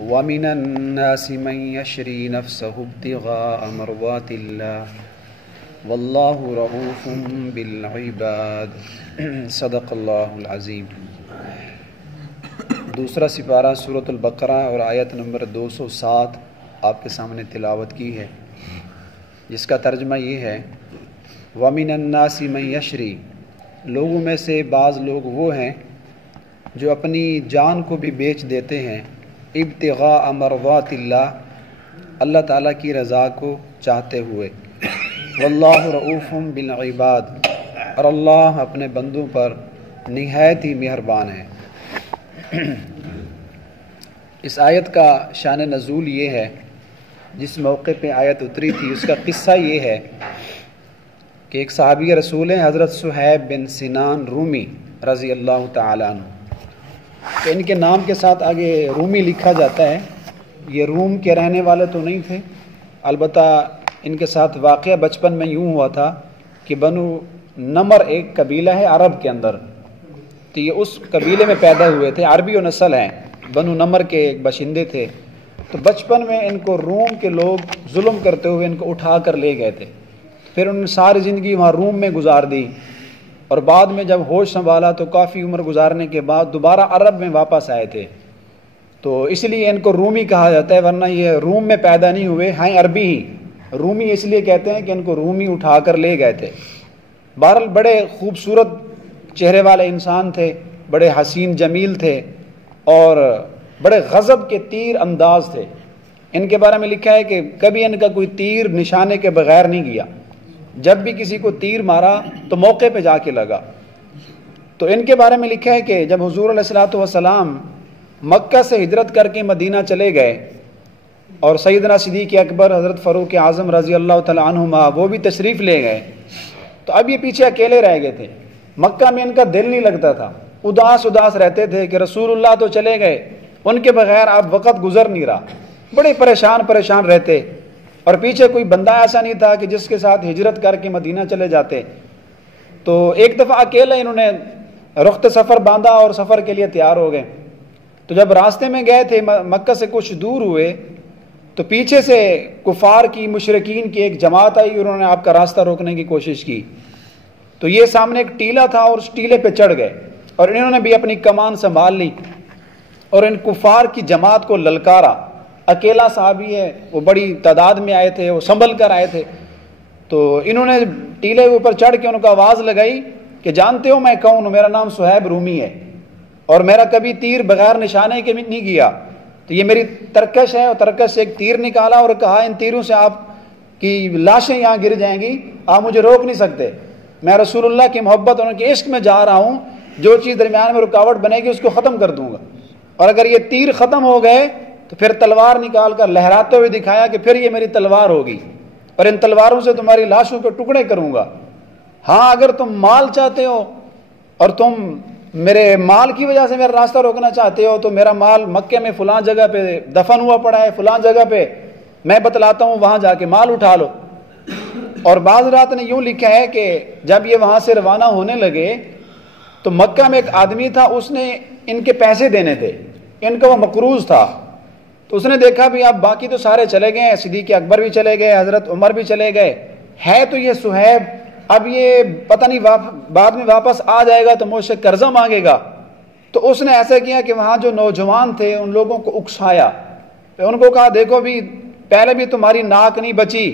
وَمِنَ النَّاسِ مَن يَشْرِي نَفْسَهُ ابْتِغَاءَ مَرْضَاتِ اللَّهِ وَاللَّهُ رَءُوفٌ بِالْعِبَادِ صدق اللہ العظیم۔ دوسرا سپارہ سورۃ البقرہ اور آیت نمبر 207 آپ کے سامنے تلاوت کی ہے، جس کا ترجمہ یہ ہے: وَمِنَ النَّاسِ مَن يَشْرِي، لوگوں میں سے بعض لوگ وہ ہیں جو اپنی جان کو بھی بیچ دیتے ہیں، ابتغاء مرضات اللہ، اللہ تعالیٰ کی رضا کو چاہتے ہوئے، واللہ رؤوف بالعباد، اور اللہ اپنے بندوں پر نہایت ہی مہربان ہے۔ اس آیت کا شان نزول یہ ہے، جس موقع پہ آیت اتری تھی اس کا قصہ یہ ہے کہ ایک صحابی رسول ہیں حضرت صہیب بن سنان رومی رضی اللہ تعالیٰ عنہ، کہ ان کے نام کے ساتھ آگے رومی لکھا جاتا ہے۔ یہ روم کے رہنے والے تو نہیں تھے، البتہ ان کے ساتھ واقعہ بچپن میں یوں ہوا تھا کہ بنو نمر ایک قبیلہ ہے عرب کے اندر، تو یہ اس قبیلے میں پیدا ہوئے تھے، عربی و نسل ہیں، بنو نمر کے ایک باشندے تھے۔ تو بچپن میں ان کو روم کے لوگ ظلم کرتے ہوئے ان کو اٹھا کر لے گئے تھے، پھر انہوں نے ساری زندگی وہاں روم میں گزار دی، اور بعد میں جب ہوش سنبھالا تو کافی عمر گزارنے کے بعد دوبارہ عرب میں واپس آئے تھے، تو اس لیے ان کو رومی کہا جاتا ہے، ورنہ یہ روم میں پیدا نہیں ہوئے ہیں، عربی ہی۔ رومی اس لیے کہتے ہیں کہ ان کو رومی اٹھا کر لے گئے تھے۔ بہرحال بڑے خوبصورت چہرے والے انسان تھے، بڑے حسین جمیل تھے، اور بڑے غضب کے تیر انداز تھے۔ ان کے بارے میں لکھا ہے کہ کبھی ان کا کوئی تیر نشانے کے بغیر نہیں گیا، جب بھی کسی کو تیر مارا تو موقع پہ جا کے لگا۔ تو ان کے بارے میں لکھا ہے کہ جب حضور علیہ الصلوۃ والسلام مکہ سے ہجرت کر کے مدینہ چلے گئے، اور سیدنا صدیق اکبر حضرت فاروق اعظم رضی اللہ تعالیٰ عنہما وہ بھی تشریف لے گئے، تو اب یہ پیچھے اکیلے رہ گئے تھے۔ مکہ میں ان کا دل نہیں لگتا تھا، اداس رہتے تھے کہ رسول اللہ تو چلے گئے، ان کے بغیر اب وقت گزر نہیں رہا، بڑے پریشان رہتے، اور پیچھے کوئی بندہ ایسا نہیں تھا کہ جس کے ساتھ ہجرت کر کے مدینہ چلے جاتے۔ تو ایک دفعہ اکیلے انہوں نے رخت سفر باندھا اور سفر کے لیے تیار ہو گئے۔ تو جب راستے میں گئے تھے، مکہ سے کچھ دور ہوئے، تو پیچھے سے کفار کی، مشرکین کی ایک جماعت آئی، انہوں نے آپ کا راستہ روکنے کی کوشش کی۔ تو یہ سامنے ایک ٹیلہ تھا اور اس ٹیلے پہ چڑھ گئے، اور انہوں نے بھی اپنی کمان سنبھال لی اور ان کفار کی جماعت کو للکارا۔ اکیلا صحابی ہے، وہ بڑی تعداد میں آئے تھے، وہ سنبھل کر آئے تھے، تو انہوں نے ٹیلے کے اوپر چڑھ کے ان کو آواز لگائی کہ جانتے ہو میں کون ہوں، میرا نام صہیب رومی ہے، اور میرا کبھی تیر بغیر نشانے کے نہیں گیا، تو یہ میری ترکش ہے، اور ترکش سے ایک تیر نکالا اور کہا ان تیروں سے آپ کی لاشیں یہاں گر جائیں گی، آپ مجھے روک نہیں سکتے، میں رسول اللہ کی محبت اور ان کے عشق میں جا رہا ہوں، جو چیز درمیان میں رکاوٹ بنے گی اس کو ختم کر دوں گا، اور اگر یہ تیر ختم ہو گئے تو پھر تلوار نکال کر لہراتے ہوئے دکھایا کہ پھر یہ میری تلوار ہوگی، اور ان تلواروں سے تمہاری لاشوں کے ٹکڑے کروں گا۔ ہاں اگر تم مال چاہتے ہو اور تم میرے مال کی وجہ سے میرا راستہ روکنا چاہتے ہو، تو میرا مال مکے میں فلاں جگہ پہ دفن ہوا پڑا ہے، فلاں جگہ پہ میں بتلاتا ہوں، وہاں جا کے مال اٹھا لو۔ اور بعض رات نے یوں لکھا ہے کہ جب یہ وہاں سے روانہ ہونے لگے تو مکہ میں ایک آدمی تھا، اس نے ان کے پیسے دینے تھے، ان کا وہ مقروض تھا، تو اس نے دیکھا بھی اب باقی تو سارے چلے گئے، صدیق اکبر بھی چلے گئے، حضرت عمر بھی چلے گئے، ہے تو یہ صہیب، اب یہ پتہ نہیں بعد میں واپس آ جائے گا تو مجھ سے قرضہ مانگے گا۔ تو اس نے ایسا کیا کہ وہاں جو نوجوان تھے ان لوگوں کو اکسایا، ان کو کہا دیکھو بھی پہلے بھی تمہاری ناک نہیں بچی،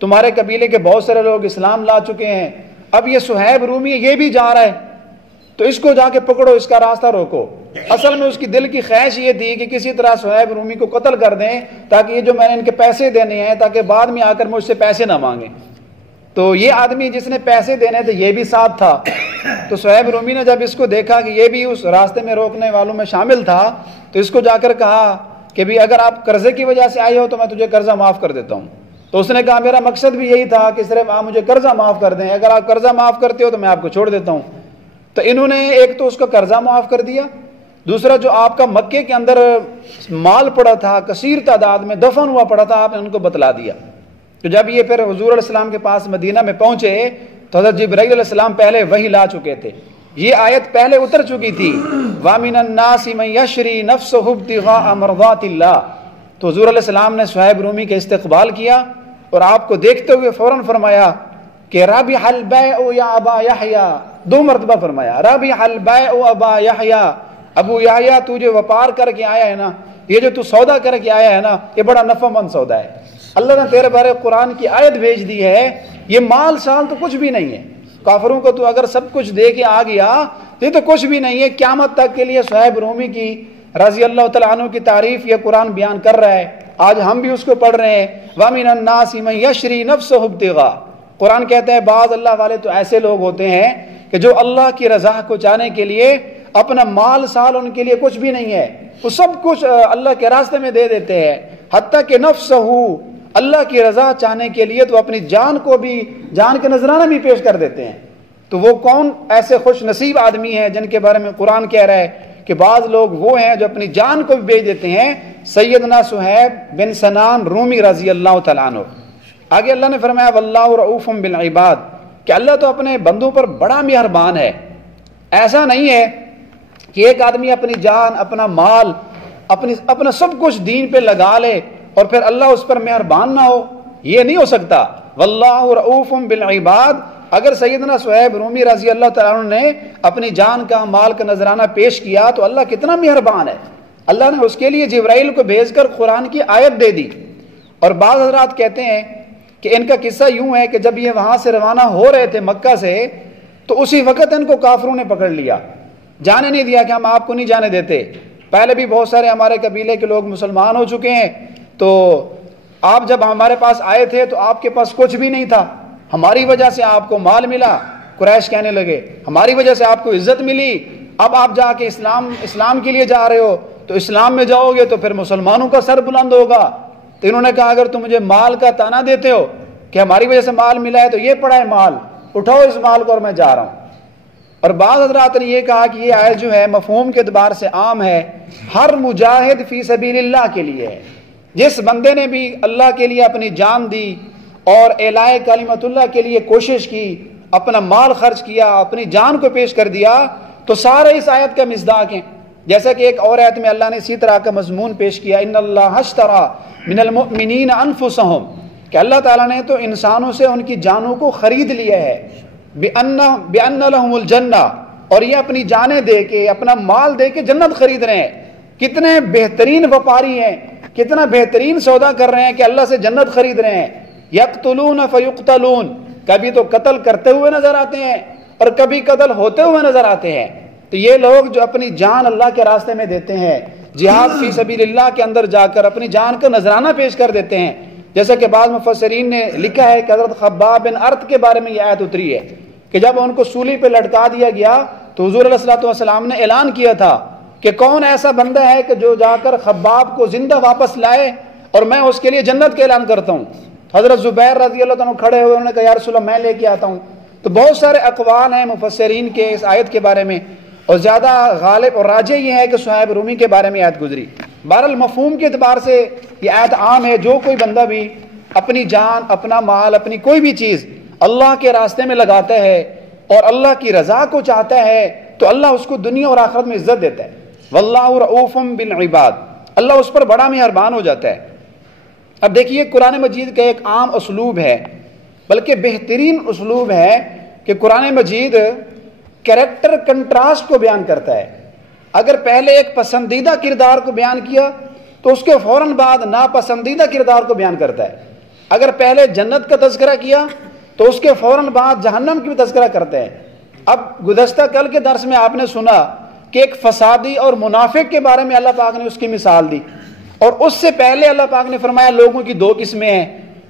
تمہارے قبیلے کے بہت سارے لوگ اسلام لا چکے ہیں، اب یہ صہیب رومی ہے، یہ بھی جا رہا ہے، تو اس کو جا کے پکڑو، اس کا راستہ روکو۔ اصل میں اس کی دل کی خواہش یہ تھی کہ کسی طرح صہیب رومی کو قتل کر دیں، تاکہ یہ جو میں نے ان کے پیسے دینے ہیں تاکہ بعد میں آ کر مجھ سے پیسے نہ مانگیں۔ تو یہ آدمی جس نے پیسے دینے تھے یہ بھی ساتھ تھا، تو صہیب رومی نے جب اس کو دیکھا کہ یہ بھی اس راستے میں روکنے والوں میں شامل تھا، تو اس کو جا کر کہا کہ بھی اگر آپ قرضے کی وجہ سے آئے ہو تو میں تجھے قرضہ معاف کر دیتا ہوں۔ تو اس نے کہا میرا مقصد بھی یہی تھا کہ صرف آپ مجھے قرضہ معاف کر دیں، اگر آپ قرضہ معاف کرتے ہو تو میں آپ کو چھوڑ دیتا ہوں۔ تو انہوں نے ایک تو اس کا قرضہ معاف کر دیا، دوسرا جو آپ کا مکے کے اندر مال پڑا تھا کثیر تعداد میں دفن ہوا پڑا تھا، آپ نے ان کو بتلا دیا۔ تو جب یہ پھر حضور علیہ السلام کے پاس مدینہ میں پہنچے تو حضرت جبرائیل علیہ السلام پہلے وحی لا چکے تھے، یہ آیت پہلے اتر چکی تھی، وَمِنَ النَّاسِ مَن يَشْرِي نَفْسَهُ ابْتِغَاءَ مَرْضَاتِ اللَّهِ۔ تو حضور علیہ السلام نے صہیب رومی کا استقبال کیا اور آپ کو دیکھتے ہوئے فوراً فرمایا کہ رابح البیع یا ابا یحییٰ، 2 مرتبہ فرمایا رابح البیع ابا یحییٰ، ابو یحییٰ تو جو وپار کر کے آیا ہے نا، یہ جو تو سودا کر کے آیا ہے نا، یہ بڑا نفع مند سودا ہے۔ اللہ نے تیرے بارے قرآن کی آیت بھیج دی ہے، یہ مال سال تو کچھ بھی نہیں ہے، کافروں کو تو اگر سب کچھ دے کے آ گیا تو یہ تو کچھ بھی نہیں ہے۔ قیامت تک کے لیے صہیب رومی کی رضی اللہ تعالیٰ عنہ کی تعریف یہ قرآن بیان کر رہا ہے، آج ہم بھی اس کو پڑھ رہے ہیں، وَمِنَ النَّاسِ مَن يَشْرِي نَفْسَهُ ابْتِغَاءَ۔ قرآن کہتا ہے بعض اللہ والے تو ایسے لوگ ہوتے ہیں کہ جو اللہ کی رضا کو چاہنے کے لیے اپنا مال سال ان کے لیے کچھ بھی نہیں ہے، وہ سب کچھ اللہ کے راستے میں دے دیتے ہیں، حتیٰ کہ نفسہ اللہ کی رضا چاہنے کے لیے تو اپنی جان کو بھی، جان کے نذرانہ بھی پیش کر دیتے ہیں۔ تو وہ کون ایسے خوش نصیب آدمی ہیں جن کے بارے میں قرآن کہہ رہا ہے کہ بعض لوگ وہ ہیں جو اپنی جان کو بھی بیچ دیتے ہیں۔ سیدنا صہیب بن سنان رومی رضی اللہ تعالیٰ عنہ، آگے اللہ نے فرمایا واللہ رؤوف بالعباد، کہ اللہ تو اپنے بندوں پر بڑا مہربان ہے۔ ایسا نہیں ہے کہ ایک آدمی اپنی جان، اپنا مال، اپنا سب کچھ دین پہ لگا لے اور پھر اللہ اس پر مہربان نہ ہو، یہ نہیں ہو سکتا۔ واللہ رؤوف بالعباد، اگر سیدنا صہیب رومی رضی اللہ تعالیٰ عنہ نے اپنی جان کا، مال کا نذرانہ پیش کیا تو اللہ کتنا مہربان ہے، اللہ نے اس کے لیے جبرائیل کو بھیج کر قرآن کی آیت دے دی۔ اور بعض حضرات کہتے ہیں کہ ان کا قصہ یوں ہے کہ جب یہ وہاں سے روانہ ہو رہے تھے مکہ سے، تو اسی وقت ان کو کافروں نے پکڑ لیا، جانے نہیں دیا کہ ہم آپ کو نہیں جانے دیتے۔ پہلے بھی بہت سارے ہمارے قبیلے کے لوگ مسلمان ہو چکے ہیں، تو آپ جب ہمارے پاس آئے تھے تو آپ کے پاس کچھ بھی نہیں تھا، ہماری وجہ سے آپ کو مال ملا، قریش کہنے لگے، ہماری وجہ سے آپ کو عزت ملی، اب آپ جا کے اسلام کے لیے جا رہے ہو، تو اسلام میں جاؤ گے تو پھر مسلمانوں کا سر بلند ہوگا۔ تو انہوں نے کہا اگر تم مجھے مال کا تانا دیتے ہو کہ ہماری وجہ سے مال ملا ہے تو یہ پڑا ہے مال، اٹھاؤ اس مال کو اور میں جا رہا ہوں۔ اور بعض حضرات نے یہ کہا کہ یہ آیت جو ہے مفہوم کے اعتبار سے عام ہے، ہر مجاہد فی سبیل اللہ کے لیے ہے۔ جس بندے نے بھی اللہ کے لیے اپنی جان دی اور اعلاء کلمت اللہ کے لیے کوشش کی، اپنا مال خرچ کیا، اپنی جان کو پیش کر دیا، تو سارے اس آیت کا مصداق ہیں۔ جیسا کہ ایک اور آیت میں اللہ نے اسی طرح کا مضمون پیش کیا، ان اللہ اشتری من المؤمنین انفسہم، کہ اللہ تعالیٰ نے تو انسانوں سے ان کی جانوں کو خرید لیا ہے، بِأَنَّ لَهُمُ الْجَنَّةَ، اور یہ اپنی جانیں دے کے، اپنا مال دے کے جنت خرید رہے ہیں۔ کتنے بہترین وپاری ہیں، کتنا بہترین سودا کر رہے ہیں کہ اللہ سے جنت خرید رہے ہیں۔ یقتلون فیقتلون، کبھی تو قتل کرتے ہوئے نظر آتے ہیں اور کبھی قتل ہوتے ہوئے نظر آتے ہیں۔ تو یہ لوگ جو اپنی جان اللہ کے راستے میں دیتے ہیں، جہاد فی سبیل اللہ کے اندر جا کر اپنی جان کا نذرانہ پیش کر دیتے ہیں، جیسا کہ بعض مفسرین نے لکھا ہے کہ حضرت خباب بن ارت کے بارے میں یہ آیت اتری ہے کہ جب ان کو سولی پہ لٹکا دیا گیا تو حضور علیہ الصلوۃ والسلام نے اعلان کیا تھا کہ کون ایسا بندہ ہے کہ جو جا کر خباب کو زندہ واپس لائے اور میں اس کے لیے جنت کا اعلان کرتا ہوں۔ حضرت زبیر رضی اللہ عنہ کھڑے ہوئے، انہوں نے کہا یا رسول اللہ میں لے کے آتا ہوں۔ تو بہت سارے اقوال ہیں مفسرین کے اس آیت کے بارے میں، اور زیادہ غالب اور راجح یہ ہے کہ صہیب رومی کے بارے میں آیت گزری۔ بہرحال مفہوم کے اعتبار سے یہ آیت عام ہے، جو کوئی بندہ بھی اپنی جان، اپنا مال، اپنی کوئی بھی چیز اللہ کے راستے میں لگاتا ہے اور اللہ کی رضا کو چاہتا ہے تو اللہ اس کو دنیا اور آخرت میں عزت دیتا ہے۔ واللہ رؤوف بالعباد، اللہ اس پر بڑا مہربان ہو جاتا ہے۔ اب دیکھیے قرآن مجید کا ایک عام اسلوب ہے، بلکہ بہترین اسلوب ہے کہ قرآن مجید کریکٹر کنٹراسٹ کو بیان کرتا ہے۔ اگر پہلے ایک پسندیدہ کردار کو بیان کیا تو اس کے فوراً بعد ناپسندیدہ کردار کو بیان کرتا ہے۔ اگر پہلے جنت کا تذکرہ کیا تو اس کے فوراً بعد جہنم کی بھی تذکرہ کرتے ہیں۔ اب گزشتہ کل کے درس میں آپ نے سنا کہ ایک فسادی اور منافق کے بارے میں اللہ پاک نے اس کی مثال دی، اور اس سے پہلے اللہ پاک نے فرمایا لوگوں کی 2 قسمیں ہیں۔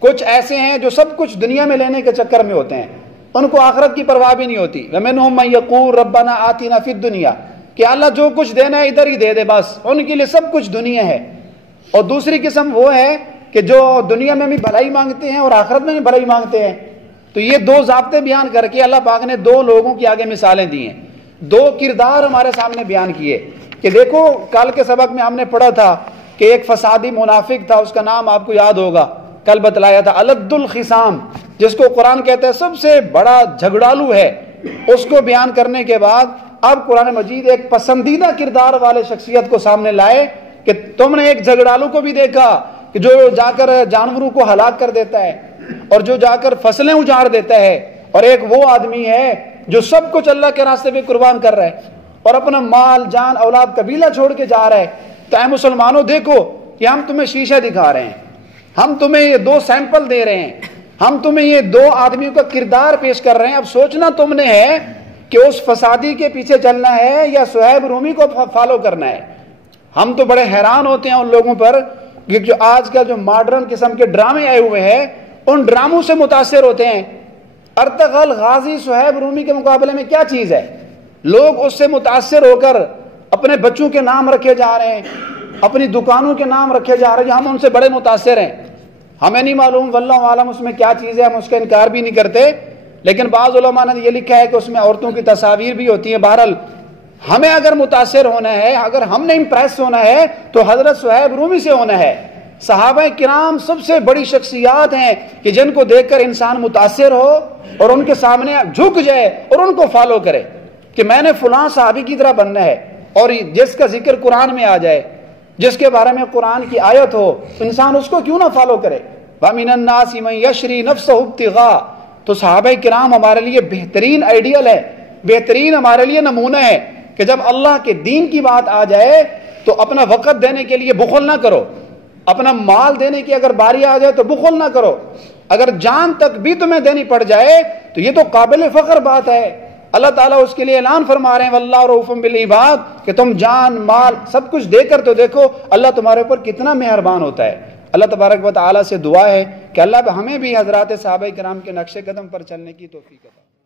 کچھ ایسے ہیں جو سب کچھ دنیا میں لینے کے چکر میں ہوتے ہیں، ان کو آخرت کی پرواہ بھی نہیں ہوتی۔ وَمِنْهُمْ مَن يَقُولُ رَبَّنَا آتِنَا فِي الدُّنْيَا، کہ اللہ جو کچھ دینا ہے ادھر ہی دے دے، بس ان کے لیے سب کچھ دنیا ہے۔ اور دوسری قسم وہ ہے کہ جو دنیا میں بھی بھلائی مانگتے ہیں اور آخرت میں بھی بھلائی مانگتے ہیں۔ تو یہ 2 ضابطے بیان کر کے اللہ پاک نے 2 لوگوں کی آگے مثالیں دی ہیں، 2 کردار ہمارے سامنے بیان کیے کہ دیکھو کل کے سبق میں ہم نے پڑھا تھا کہ ایک فسادی منافق تھا، اس کا نام آپ کو یاد ہوگا، کل بتلایا تھا، الد الخصام، جس کو قرآن کہتا ہے سب سے بڑا جھگڑالو ہے، اس کو بیان کرنے کے بعد اب قرآن مجید ایک پسندیدہ کردار والے شخصیت کو سامنے لائے کہ تم نے ایک جھگڑالو کو بھی دیکھا کہ جو جا کر جانوروں کو ہلاک کر دیتا ہے اور جو جا کر فصلیں اجاڑ دیتا ہے، اور ایک وہ آدمی ہے جو سب کچھ اللہ کے راستے پہ قربان کر رہا ہے اور اپنا مال جان اولاد قبیلہ چھوڑ کے جا رہا ہے۔ تو اے مسلمانوں دیکھو کہ ہم تمہیں شیشہ دکھا رہے ہیں، ہم تمہیں یہ 2 سیمپل دے رہے ہیں، ہم تمہیں یہ 2 آدمیوں کا کردار پیش کر رہے ہیں۔ اب سوچنا تم نے ہے کہ اس فسادی کے پیچھے چلنا ہے یا صہیب رومی کو فالو کرنا ہے۔ ہم تو بڑے حیران ہوتے ہیں ان لوگوں پر کہ جو آج کل جو ماڈرن قسم کے ڈرامے آئے ہوئے ہیں ان ڈراموں سے متاثر ہوتے ہیں۔ ارطغرل غازی صہیب رومی کے مقابلے میں کیا چیز ہے؟ لوگ اس سے متاثر ہو کر اپنے بچوں کے نام رکھے جا رہے ہیں، اپنی دکانوں کے نام رکھے جا رہے ہیں، ہم ان سے بڑے متاثر ہیں۔ ہمیں نہیں معلوم واللہ عالم اس میں کیا چیز ہے، ہم اس کا انکار بھی نہیں کرتے، لیکن بعض علماء نے یہ لکھا ہے کہ اس میں عورتوں کی تصاویر بھی ہوتی ہیں۔ بہرحال ہمیں اگر متاثر ہونا ہے، اگر ہم نے امپریس ہونا ہے تو حضرت صہیب رومی سے ہونا ہے۔ صحابہ کرام سب سے بڑی شخصیات ہیں کہ جن کو دیکھ کر انسان متاثر ہو اور ان کے سامنے جھک جائے اور ان کو فالو کرے کہ میں نے فلاں صحابی کی طرح بننا ہے، اور جس کا ذکر قرآن میں آ جائے، جس کے بارے میں قرآن کی آیت ہو، انسان اس کو کیوں نہ فالو کرے۔ وَمِنَ النَّاسِ مَن يَشْرِي نَفْسَهُ ابْتِغَاءَ۔ تو صحابہ کرام ہمارے لیے بہترین آئیڈیل ہے، بہترین ہمارے لیے نمونہ ہے کہ جب اللہ کے دین کی بات آ جائے تو اپنا وقت دینے کے لیے بخل نہ کرو، اپنا مال دینے کی اگر باری آ جائے تو بخل نہ کرو، اگر جان تک بھی تمہیں دینی پڑ جائے تو یہ تو قابل فخر بات ہے۔ اللہ تعالیٰ اس کے لیے اعلان فرما رہے ہیں واللہ رؤوف بالعباد، کہ تم جان مال سب کچھ دے کر تو دیکھو اللہ تمہارے اوپر کتنا مہربان ہوتا ہے۔ اللہ تبارک و تعالیٰ سے دعا ہے کہ اللہ ہمیں بھی حضرات صحابہ کرام کے نقش قدم پر چلنے کی توفیق عطا فرمائے۔